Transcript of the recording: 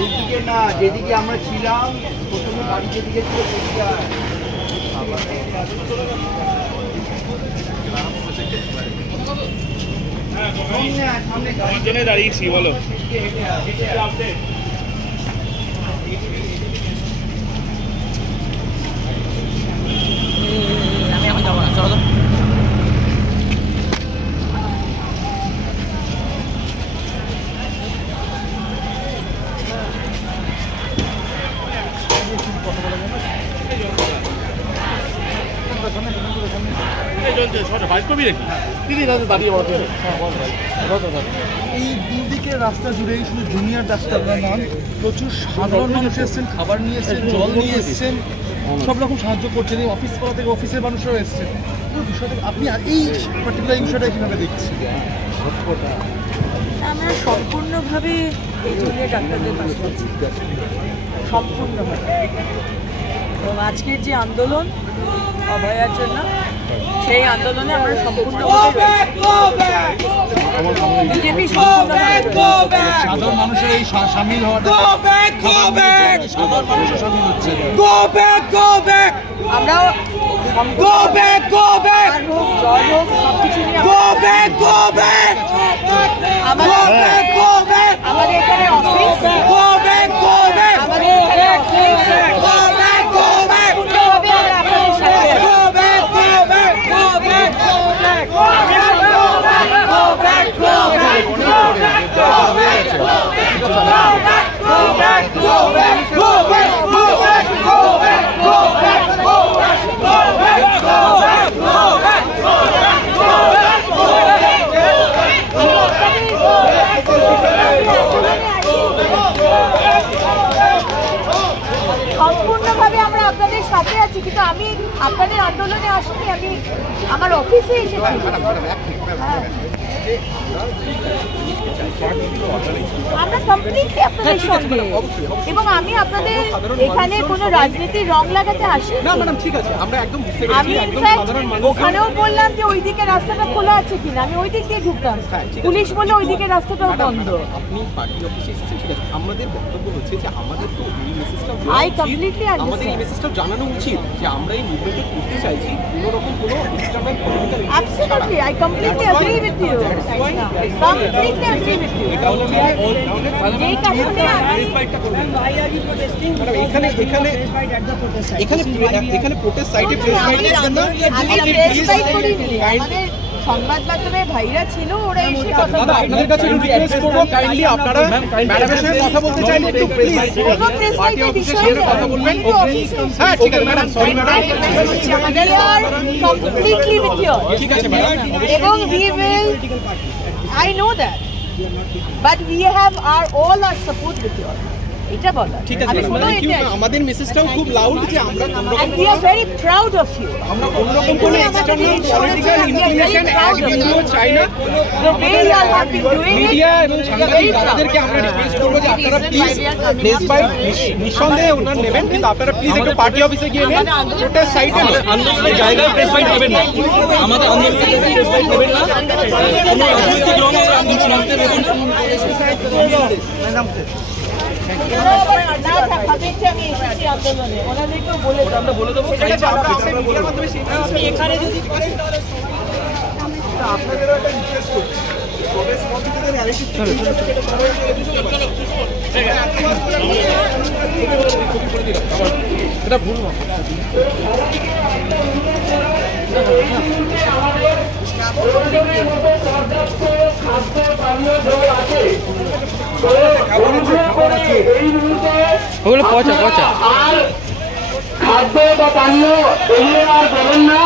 ওইদিকে না, যেদিকে আমরা ছিলাম প্রথমে বাড়ি যেদিকে ছিল সেদিকে দাঁড়িয়েছি বলো। আমি এখন যাবো না, চলো তো। এই দুদিকে রাস্তা জুড়েই শুধু জুনিয়র ডাক্তার নন, প্রচুর সাধারণ মানুষ এসছেন, খাবার নিয়ে এসছেন, জল নিয়ে এসছেন, সব রকম সাহায্য করছেন। এই অফিস করা থেকে অফিসের মানুষরাও এসছেন। পুরো বিষয়টা আপনি এই পার্টিকুলার বিষয়টা কীভাবে দেখছেন? আমরা সম্পূর্ণভাবে এই জুনিয়র ডাক্তারদের পাশে আছি, সম্পূর্ণভাবে। এবং আজকের যে আন্দোলন অভয়ার জন্য, সেই আন্দোলনে আমরা সম্পূর্ণভাবে বিজেপি সাধারণ মানুষের এই সামিল হওয়াটা সাধারণ মানুষের সামিল হচ্ছে। আমরাও জল হোক সবকিছু নিয়ে আমাদের এখানে অফিস, আমাদের এখানে অফিস সম্পূর্ণভাবে আমরা আপনাদের সাথে আছি, কিন্তু আমি আপনাদের আন্দোলনে আসিনি, আমি আমার অফিসে এসেছি। আমরা কমপ্লিটলি আপনাদের সঙ্গে, এবং আমি আপনাদের এখানে কোনো রাজনীতির রং লাগাতে আসি। আমি ইনফ্যাক্ট ওখানেও বললাম যে ওই দিকে রাস্তাটা খোলা আছে কিনা, আমি ওই দিক দিয়ে ঢুকতাম, পুলিশ বলে ওই দিকে রাস্তাটাও বন্ধ। আমাদের বক্তব্য হচ্ছে যে আমাদের তো এই মেসেজটা আমাদের এই মেসেজটা জানানো উচিত যে আমরা এই মুভমেন্টে করতে চাইছি কোনো রকম কোনো external political. Absolutely, I completely agree with you. Completely agree with you. যেই কারণে এখানে প্রোটেস্ট সাইটে প্রেস বাইট আমাদের সংবাদ মাধ্যমের ভাইরা ছিল, ওরা এসে কথা বলে। আপনাদের কাছে রিকোয়েস্ট করব, কাইন্ডলি আপনারা ম্যাডামের সঙ্গে কথা বলতে চাইলে একটু প্রেস বাইট পার্টি অফিসে শেয়ারে কথা বলবেন। হ্যাঁ ঠিক আছে madam, sorry madam, we are completely with you. ঠিক আছে ম্যাডাম, এবং we will, I know that, but we have all our support with you. এটা বলা ঠিক আছে ম্যাডাম, আমাদের মেসেজটাও খুব লাউড যে আমরা and we are very proud of you. আমরা কোনো রকম কোনো এক্সটার্নাল পলিটিক্যাল ইনফ্লুয়েন্স এক বিন্দুও চাই না। The way you all have been doing it, media এবং সাংবাদিক দাদাদেরকে আমরা রিকোয়েস্ট করব যে আপনারা প্লিজ প্রেস বাইট নিঃসন্দেহে ওনার নেবেন, কিন্তু আপনারা প্লিজ একটু পার্টি অফিসে গিয়ে নেন, প্রোটেস্ট সাইটে আন্দোলনের জায়গায় প্রেস বাইট নেবেন না, আমাদের আন্দোলনের প্রেস বাইট নেবেন না, কোনো রাজনৈতিক রং আন্দোলন রাখতে দেবেন না। ম্যাডাম আমরা বলে দেবো এখানে যদি আপনাদেরও একটা রিকোয়েস্ট করছি, এটা ভুল না। ওগুলো পচা পচা খাদ্য বা পানীয় এগুলো আর দেবেন না।